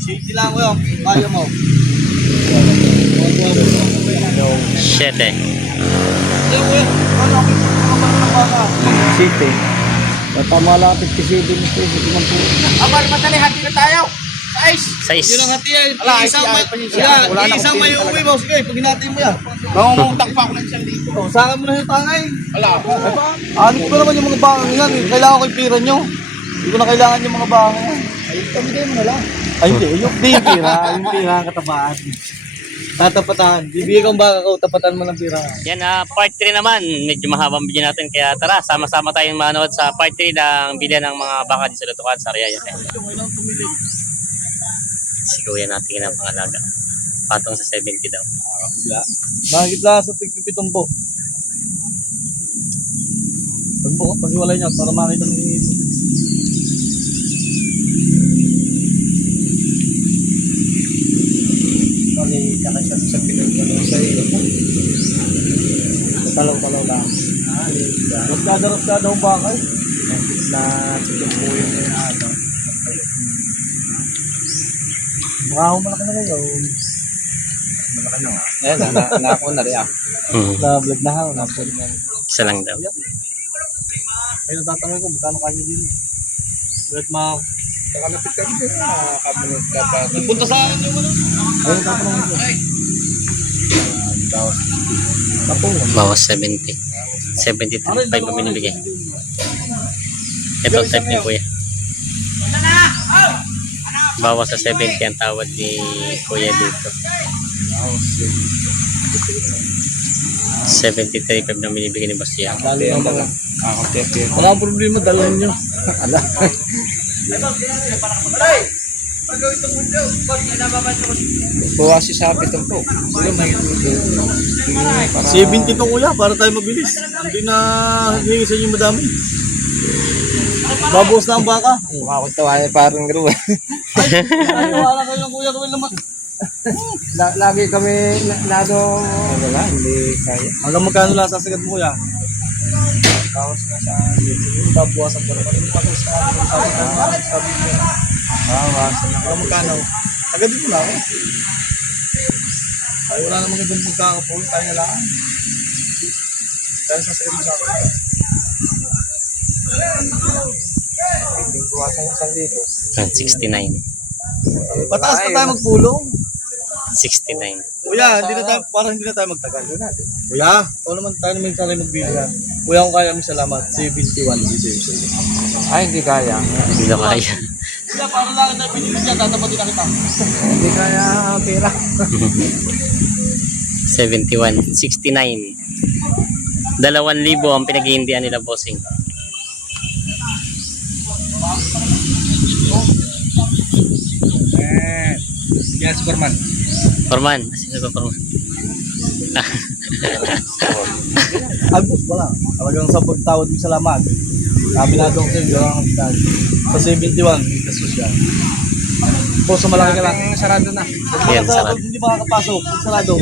City lang ko yun. Kaya mo. 7. City. Tama lang 57 ito. Abar, matali, hati na tayo. 6. Yun ang hati yan. Wala na Isang may uwi mo. Sige, pag hinati mo yan. Nangungutang pa ako ng 1,000. Saan mo na yung tangay? Wala. Ano ko naman yung mga bangang yan. Kailangan ko yung pira nyo. Hindi ko na kailangan yung mga bangang yan. Ay, pamigay mo na lang. Ay, hindi. Yung pira. Yung pira ang katabaan. Tatapatan. Bibigay kang baka ko, tapatan mo ng pira. Yan, part 3 naman. Medyo mahabang video natin. Kaya tara, sama-sama tayong manood sa part 3 ng bilhan ng mga baka di sa Lutukan sa Ariaya. Si Kuya natin ang pangalaga. Patong sa 70 daw. Bakit lang sa tigpipitong po? Paghiwalay niya para makita ng sa pinagpapalong sa iyo. Talaw-talaw lang. Raskada ang bakay. Na tutupuin mo yung ano. Mukha malaki na kayo. Malaki na nga. Ayan, na-ako na rin ako. Na-vlog na ako. Na-vlog na. Isa lang daw. Ay, natatanong ko, magkano kanya din? Ulit ma... Nakalapit ka dito. Nakamunod ka pa. Nagpunta sa akin yung ano? Ay, natatanong ko. Bawas 70. 73 pa yung binibigay. Ito type ni Kuya. Bawas sa 70 ang tawad ni Kuya dito. 73 pa yung binibigay ni Bastian. Dali ang mga... Ako, tiyak-tiyak. Wala ang problema, dalhin nyo. Ala. Kuha si Sabi ito po. 70 to kuya, para tayo mabilis. Hindi na hingi sa inyo madami. Babuos na ang baka. Mukha ko tawa parang garo. Wala kayo ng kuya kawin naman. Lagi kami nado. Wala, hindi kaya. Hanggang magkano lang sasagad mo kuya? Bawas na sa Yung babuwasan ko naman. Yung babuos na ako. Sabi ko. bawas na. Hanggang magkano? Agad dito na ako. Ay, wala namang ibang magkakapulo. Tayo na lang. Tayo sasagad mo sa akin. Hindi buwasan yung 1,000. Ah, 69. Pataas pa tayo magpulong. 69. Kuya, parang hindi na tayo magtagal. Kuya, ikaw naman tayo naman tayo magbilihan. Kuya, kung kaya mo salamat. 71 dito yung sa'yo. Ay, hindi kaya. Hindi na kaya. Kuya, parang lang tayo pinili dyan. Tatapatin na kita. Hindi kaya pera. 71. 69. 2,000 ang pinag-iindihan nila, bossing. Yan, Superman. Forman. Sino ba Forman? Agos pala. Talagang sa pagtawad mo salamat. Kami na doon kayo. Sa 71, sa social. Po, sa malaki ka lang. Sarado na. Yan, sarado. Hindi makakapasok. Sarado.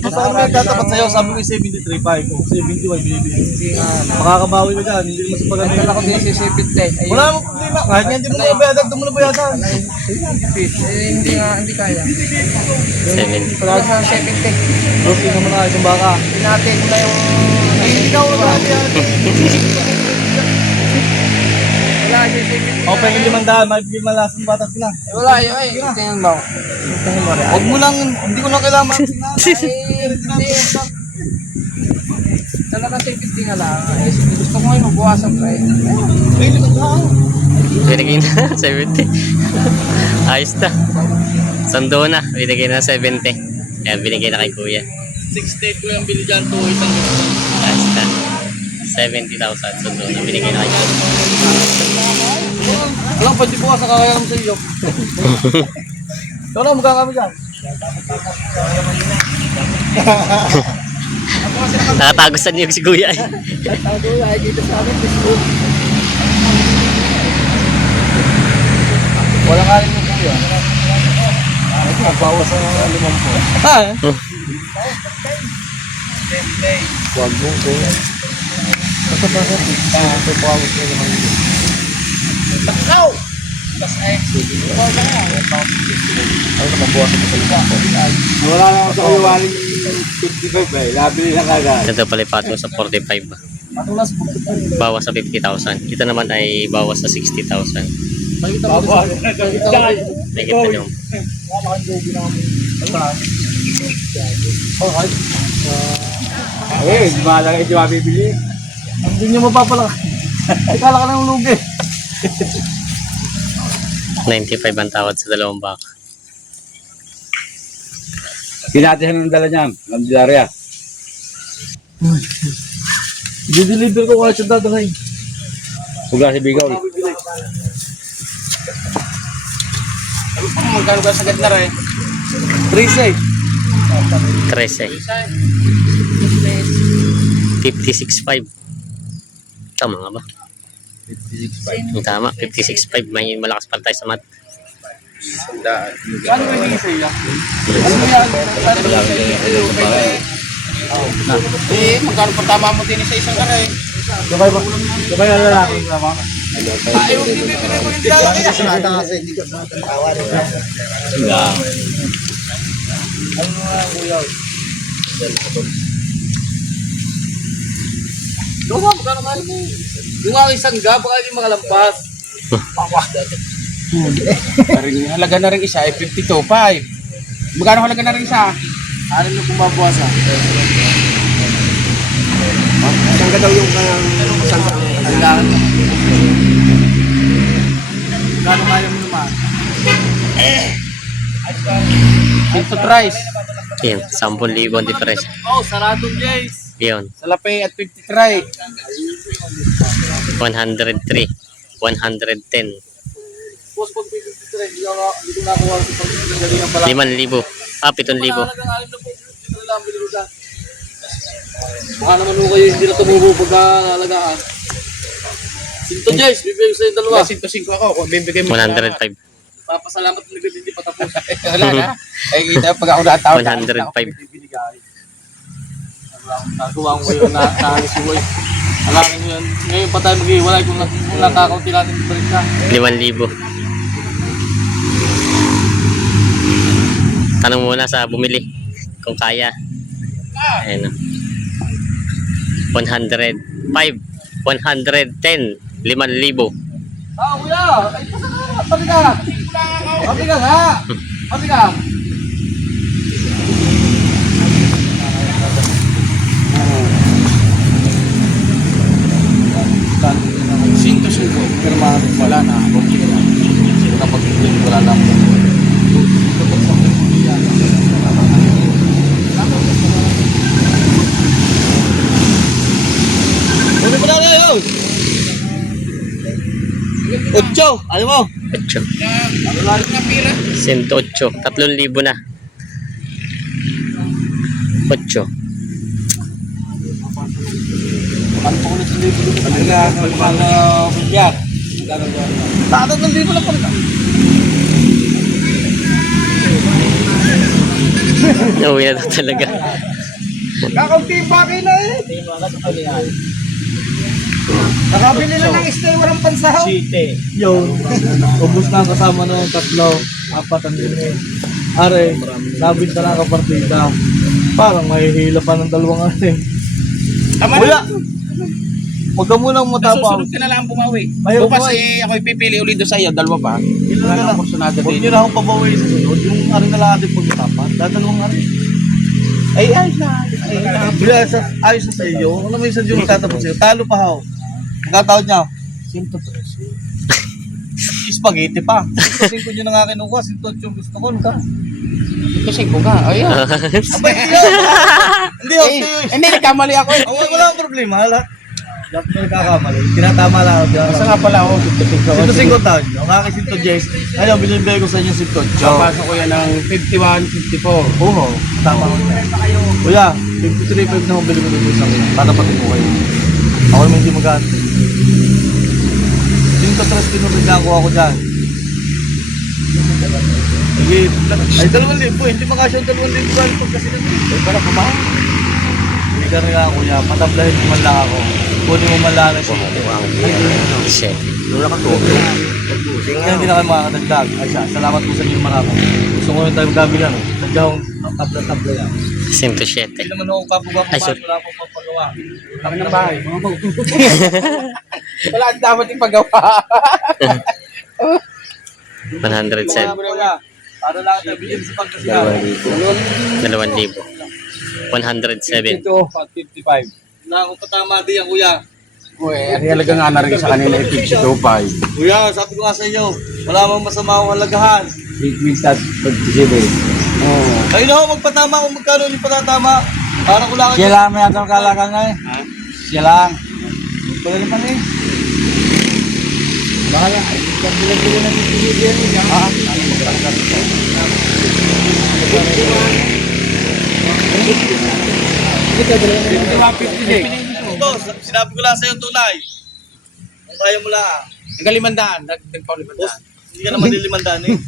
Basta kami nagtatapat sa'yo, sabi ko 73.5. Kung 71, binibigay. Hindi nga. Makakabawi ka dyan. Hindi naman sa pagano. Nagdala ko din si Sipit eh. Wala mo problema. Kahit nga hindi mo na bayadag, ito mo na bayadan. Hindi nga, hindi kaya. 70. Wala sa 70. Okay naman na isang baka. Natin mo na yung... Ikaw na ba yan? Wala si Sipit. Okay, hindi man dahil. May bigil man lasang batas ka na. Wala yun eh. Tingnan mo. Huwag mo lang, hindi ko na kailangan. Hindi. Talaga 70 nga lang. Gusto ko ngayon magbuwasan pa eh. Ay, limang tao. Binigay na 70. Ayos na. Sando na. Binigay na 70. Ayan, binigay na kay Kuya. 68 ko yung bili dyan to isang gusto. Ayos na. 70,000. Sando na. Binigay na kay Kuya. Walang pwede bukas sa kakaya mo sa iyo. Ikaw na, mukha kami dyan. Nakatago sa niyog si Kuya. Tago ay dito sa amin. Walang kain mo po yan. Nagbawas sa 50. Ha? Huwag mo ko. Basta ba sa pizza? Ito po ako sa naman yun. Takaw! Tas ay. babawasan ko sa lupa ko. Wala na ako sa kayawaling 55 eh. Labili na kagad. Ito pala patong sa 45. Matulas po. Bawas sa 50,000. Ito naman ay bawas sa 60,000. Makikita mo Babawas dito. na kagad. Nakikita nyo. Alright. Eh, di ba lang ito mabibili? Hindi nyo mapapala. Ikala ka ng lugi. 95 ang tawad sa dalawang baka. Kinatihan ng dala niyan. Ng dilarya. I-deliver ko kahit yung dadangay. Pugla si Bigaw. Ano pa, magkano ka sagad na rin? 13. 13. 56.5. Tama nga ba? 56.5. Tama, 56.5. May malakas pa tayo sa mat. Ano may hindi sa'yo? Ano mo yan? Ano mo yan? Eh, magkano pa tama mo din sa isang karay? Sabay ba? Sabay na lalaki. Ay, huwag bibili mo yung dilalaki. Doon nga, magkano nga mo? Yung ang isang ga, baka yung mga lampas. Halaga na rin isa ay 52.5. Magkano halaga na rin isa? Ano na bumabawasan? Isang ga daw yung isang Kailangan mo. Gano'ng kaya mo naman? Ito price. Yan, 10,000 ang difference. Oh, sarado guys. Yun, Sa lapay at 53. 103. 110. Boss, pag 53, hindi ko nakuha sa pag-galingan pala. 5,000. Ah, 7,000. Halagang 6 na po, 53 lang bilhin ko dyan. Baka naman mo kayo hindi na tumubo pagka-alagaan. Sinto Jace, bibigay ko sa'yo dalawa. 105 ako, kung bibigay mo 105. Papasalamat mo hindi pa tapos. Wala na. Ay, kita pag ako natawag. 105. Binigay. Nagawa ko yun na naalis ko eh. Alakin mo yun. Ngayon pa tayo mag-iwalay kung nakakaunti natin pa rin siya. 5,000. Tanong muna sa bumili kung kaya. Ayan o. 105. 110. 5,000. Ah, kuya! Ay, pasa ka! Pati ka! Pati ka nga! Pati ka! Sinto sugo. Pero wala na. Okay na lang. Sino kapag wala lang. Ano ba na yun? 8! Ayaw mo? 8. Ano lang na pira? 108. 3,000 na. 8. Ano po ulit sa libo? Ano na? Ano biyak? Tatat ng libo lang pa rin. Nauwi na daw talaga. Kakaunti pa kayo na eh. Nakabili na ng stay, walang pansahaw. Yo, ubus na kasama na yung 3, 4 ang din. Are, sabit na lang kapartida. Parang mahihila pa ng 2 are. Tama Kuya, na. huwag ka munang matapang. Susunod ka na lang bumawi. Mahirap Bukas buhay. eh, ako'y pipili ulit doon sa iyo. Dalawa pa. Yun Wala na nang lang. kursunada Huwag din. nyo na akong pabawi sa sunod. Yung are na lang ating pagkatapan. Dadalawang are. Ay, ayos na. Bila, ayos na sa iyo. Ano naman yung sa Diyos tatapos sa'yo? Talo pa ho. Ang katawad niya. 113. Spaghetti pa. 5 nyo na nga kinukuha. 108 yung gusto ko. Ka. Kasi ko ka. Ayun. Abay, hindi yun. Hindi yun. Hindi, nagkamali ako eh. Wala akong problema. Lahat na nagkakamali. Tinatama lang ako. Basta nga pala ako. Sinto 5 taon nyo. Ang aking Sinto Jace. Ayaw, binibigay ko sa inyo Sinto Joe. Papasok ko yan ng 51, 54. Oo. Tama ko. Kuya, 53.5 na akong bili ko dito sa akin. Tatapatin ko kayo. Ako naman hindi mag-aantay. Sinto 3 pinunod na ako dyan. Sige. Ay, 2,000. Hindi makasya yung 2,000 pag kasi naman. Ay, pala kumahal. Hindi order nga kuya, patablahin mo man lang ako. Kunin mo man lang ang Shit. Kaya hindi na kayo makakadagdag. Ay siya, salamat po sa inyo marami. Gusto ko yung tayo gabilan. Sadyang tabla-tabla yan. 107. Hindi naman ako kapag-kapag Ay, sorry. wala akong papagawa. Kami ng bahay. Wala ang dapat yung paggawa. 107. Kuya, para lang tayo bigyan sa pagkasiyahan. 2,000. 107. Ito, 55. Wala akong patama di yan kuya. Uy, ang halaga nga na rin sa kanila ay 52.5. Kuya, sabi ko nga sa inyo, wala mang masama akong halagahan. 8 weeks at 57. Oo. Kayo na ako magpatama kung magkano yung patatama. Para ko lang Siya lang may atang kalagang nga eh. Siya lang. Wala naman eh. Baka lang. Pagbilang-bilang ng bibigyan niya. ito, sinabi ko lang sa iyo tunay. Kung kaya mo lang. Ang kalimandaan. Nagpaulimandaan. Hindi ka naman nilimandaan eh.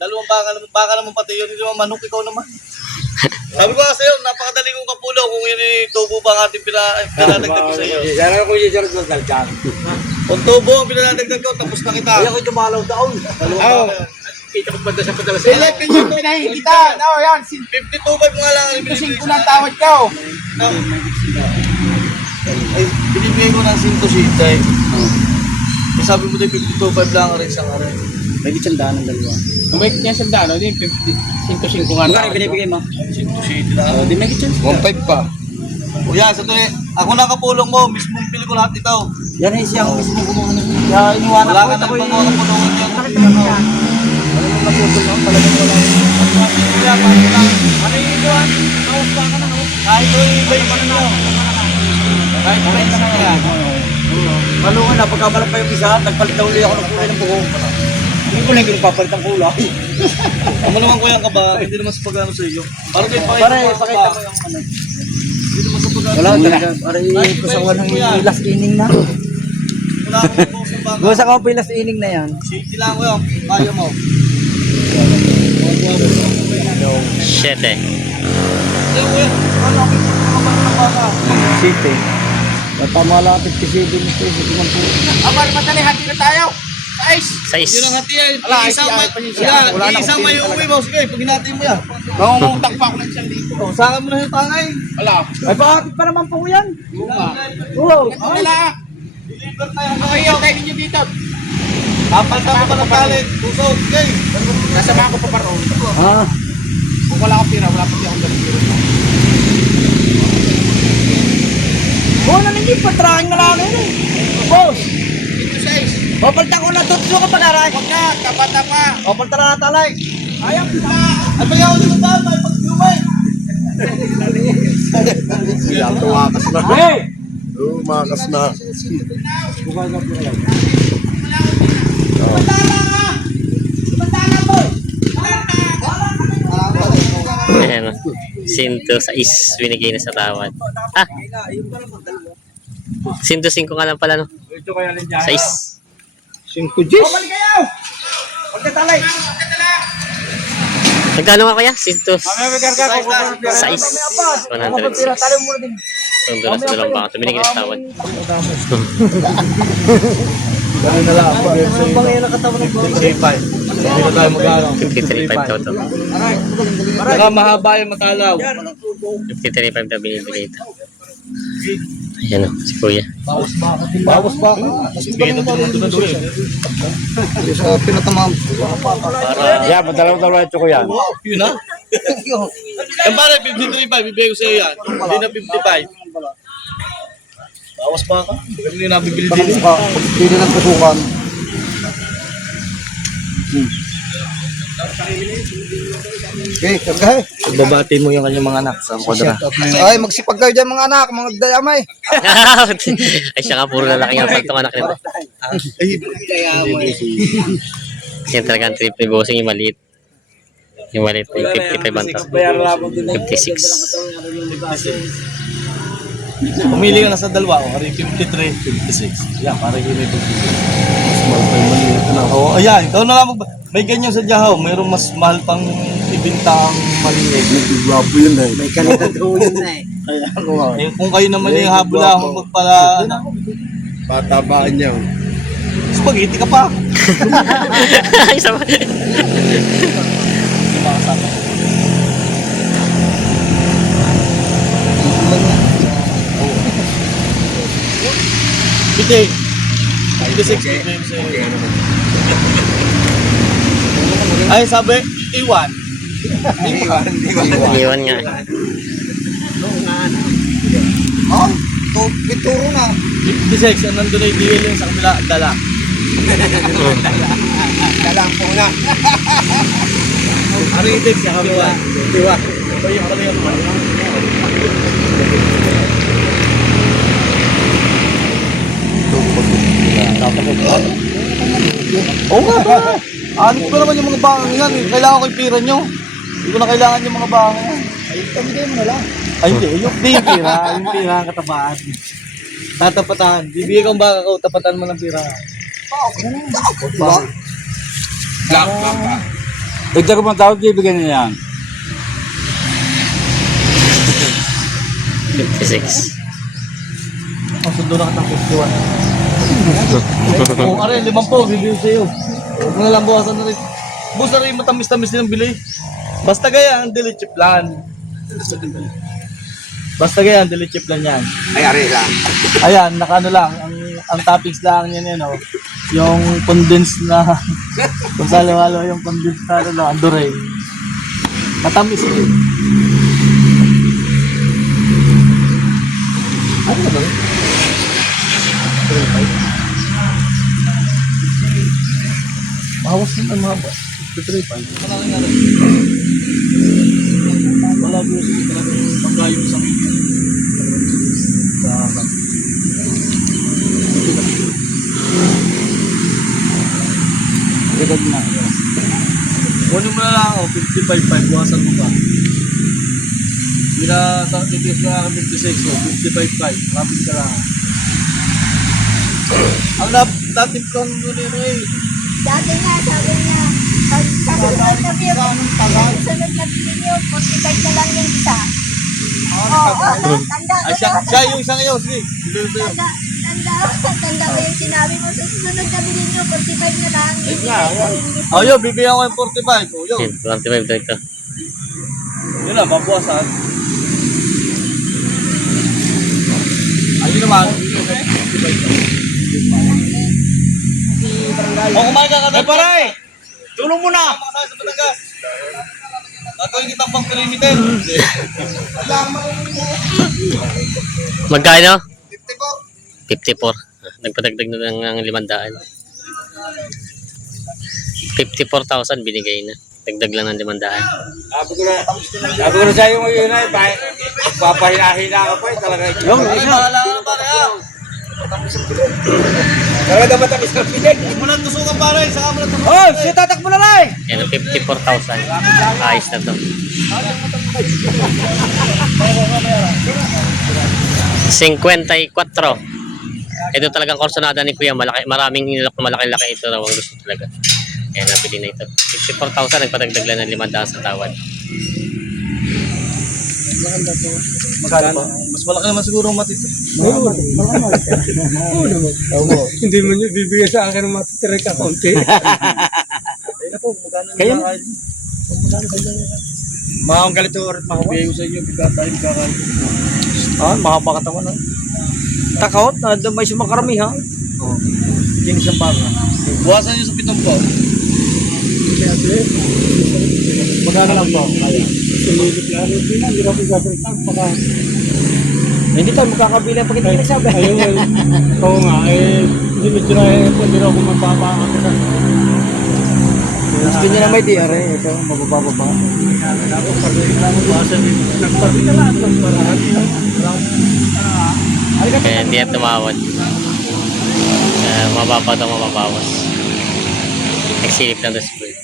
Dalawang baka naman pati yun, hindi naman manok, ikaw naman. Sabi ko nga sa iyo, napakadali kong kapulo kung yun tubo pa ang ating pinadagdag ko sa iyo. Sana ko yung George Dalcan. Kung tubo ang pinadagdag ko, tapos na kita. Ayaw ko dumalaw daon. Dalawang baka yan. Kita ko banda sa padala sa Sila, pinyo pinahin kita. No, yan. 52 mo nga lang ang Kasing ibinibigay ko ng tawad ka. Ay, binibigay ko ng 100 eh. Sabi mo din 52.5 lang rin sa karin. May bitsandaan ng dalawa. Kung may kanya sandaan, di 55 nga Ano na. yung binibigay mo? 100 lang. Di may kitchen. 1.5 pa. Kuya, sa tuloy, ako na kapulong mo, mismo pili ko lahat ito. Yan ay siyang mismo kumuha na. Kaya iniwanan Wala ko. ka Ito na ko ibang yung mga kapulungan niya. Ano yung napupul lang? Talagang wala. Kuya, paano lang? Ano yung iluan? Naus pa ka na, no? Kahit ito yung iba yung ano. Kahit ito yung isa kaya. Malungan na. Pagkabalag pa yung isa, nagpalit na uli ako ng kulay ng buhok. Hindi ko lang yung papalit ang kulay. Ano naman kuya ka ba? Hindi naman sa pagano sa iyo. Para kayo Pare, pakita mo yung ano. Hindi naman sa pagano. Wala talaga. Pare, kusawa ng last inning na. Wala akong post ng baka. Gusa ka pa yung last inning na yan. Sige lang kuya, kaya mo. Shit eh. Kaya kuya, ano ako yung mga baka? City. Tama lang 57 ito. Amal, madali, hati na tayo. Ice. 6. Yun ang hati yan. Ala, Isang ay, may, ay, ay, wala na isang akong may pili uwi mo. Sige, pag hinati mo yan. Mangungutang pa ako ng 1,000. O, saka mo na yung tangay. Wala. Ay, bakit pa naman po yan? Luma. Oo. Ito na lang. Deliver na yan. Okay, tayo ninyo dito. Kapalta mo pa ng talent. Tusog. Okay. Kasama ko pa paroon. Ah. Kung wala akong pira, wala pati akong dalang pira. Oo na hindi pa trying na lang eh. Boss. Ito size. Papalta ko na tutso ka pa na rin. Huwag na, tapa-tapa. Papalta na talay. Ayaw na. At bayaw nyo na dahil may pag-lumay. Hey! Umakas na. Ayan o. 106 binigay na sa tawad. Ah! 105 nga lang pala no. Ito kaya lang dyan. 6. 5 G's. Balik kayo. Pagkatalay. Magkano nga kaya? 106. May karga ko. 106. Talo mo na din. Sundo na sa dalawang baka. Ito binigay na sa tawad. Ganun na lang. Ano bang yan nakatawan ng boss? 55. Hindi na tayo mag-ano. 53.5 daw to. Saka mahaba yung matalaw. 53.5 daw binibigay ito. Ayan o, si Kuya. Bawas ba? Bigyan natin naman doon doon. Sa pinatamaan. Yeah, madalaw-dalaw ito ko yan. Yun na. Yan pare, 53.5. Bibigay ko sa iyo yan. Hindi na 55. Bawas ba ka? Hindi na nabibili din. Pili ng pusukan. Okay, karga eh. Babati mo yung kanyang mga anak sa kwadra. Ay, magsipag kayo dyan mga anak, mga dayamay. Ay siya nga, puro lalaki nga pag itong anak nito. Yan talaga ang trip ni Bossing, yung maliit. Yung maliit, yung 55 ang to. 56. Pumili ka na sa dalawa. O, 53, 56. Yan, para yung may mas mahal pa yung maliit na. Oo, ayan. Ikaw na lang may ganyan sa Jahaw. Mayroong mas mahal pang ibinta ang maliit. Nagbago yun eh. May kalidad ho yun na eh. Eh, kung kayo naman yung habula akong magpala, Patabaan niya. spaghetti ka pa. Isa pa. Piti. 56. Ay, sabi, iwan. Iwan nga. Oh, pituro na. 56, nandun na yung DL yung sa kabila, dala. Dalang po na. Ano yung text? Iwan. Iwan. Ito yung ano yung Oo nga ba? Anip ko naman yung mga bangang yan. Kailangan ko yung pira nyo. Hindi ko na kailangan yung mga bangang yan. Ay, pamigay mo na lang. Ay, hindi. Yung pira. Yung pira ang katabaan. Tatapatan. Bibigay kang baka ko, tapatan mo ng pira. Diba? Black. Ito ko pang tawag, bibigyan niya yan. 56. Ang sundo na katang 51. Kung are, 50, bibigay ko sa'yo. Huwag mo na lang buwasan na rin. Buwas na rin matamis-tamis din ang bili. Basta gaya ang delete plan. Basta gaya ang delete plan yan. Ay, ari lang. Ayan, nakano lang. Ang topics lang yan yan, oh. Yung condensed na, kung salo-halo yung condensed na, ano, andorey. Matamis yun. Ano ba? Bawas naman mga ba? 53.5. Wala nga rin. Wala po siya talaga pagkayo sa akin. Edad na. Kunin mo na lang ako, 55.5. Buwasan mo pa. Bila sa titis na akin 56 o, 55.5. Kapit ka lang. Ang dating plan mo nila eh. Dati nga, sabi niya, pag sa sunod na bili, sunod na bili niyo, 45 na lang yung isa. Tanda Ay, siya yung isang iyo. Sige, bibigyan ko sa'yo. Tanda ko yung sinabi mo sa sunod na bili niyo, 45 na lang. Oh, yun, bibigyan ko yung 45. Oh, yun. 25 dito. Yun lang, mabuwasan. Ayun naman. O, kumain ka ka. Paray! Tulong mo na! Makasaya sa Batangas. Gagawin kitang pang perimeter. Magkano? 54. Nagpadagdag na ng 500. 54,000 binigay na. Dagdag lang ng 500. Sabi ko na sa'yo ngayon ay, papahina-hina ka pa eh talaga. Yung, bahala ka pare ha. Talaga matamis na pinag. Huwag mo lang tusukan pare. Saka mo lang tusukan. Oh, siya tatakbo na lang. Yan, 54,000. Ayos na to. 54. Ito talagang korsonada ni Kuya. Maraming nilok na malaki-laki ito raw ang gusto talaga. Kaya napili na ito. 54,000. Nagpadagdag lang ng 500 sa tawad. Magkano ba? Mas malaki naman siguro ang matito. Hindi mo nyo bibigyan sa akin ng matitira ka konti. Kaya Mga ang galito orat bibigay ko sa inyo. Bigay kakain. mahaba katawan na. Takot na doon may sumakarami ha. Kinis ang baka. Buwasan nyo sa 7 po. Magkano lang po? Kaya. Sumilip lang. Hindi na, hindi na ako sasalita. Baka, Hindi tayo magkakabila pag hindi nagsabi. ayun, oo nga, hindi na tirahin po, hindi na ako magpapakot sa Gusto niya na may diare. Ito, mababa-baba. nagpapit na lahat ng paraan. Kaya hindi yan tumawad. Mababa ito mababawas. Nagsilip lang ito si Kuya.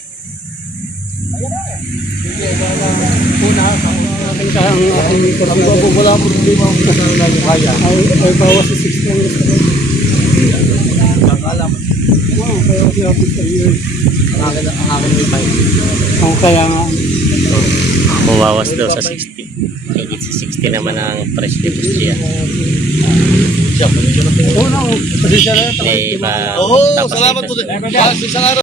Una, aking kahang aking kurang Wala mo problema kung saan lang kaya. ay bawas sa 6 lang gusto ko. Akala mo. Oo, kaya sinabi sa iyo. Ang akin may 5. Ang kaya nga. Bumawas daw sa 60. Higit sa 60 naman ang presyo dito siya. Oo na, kasi siya na. May iba. Oo, tapos salamat dito. po. Isang araw.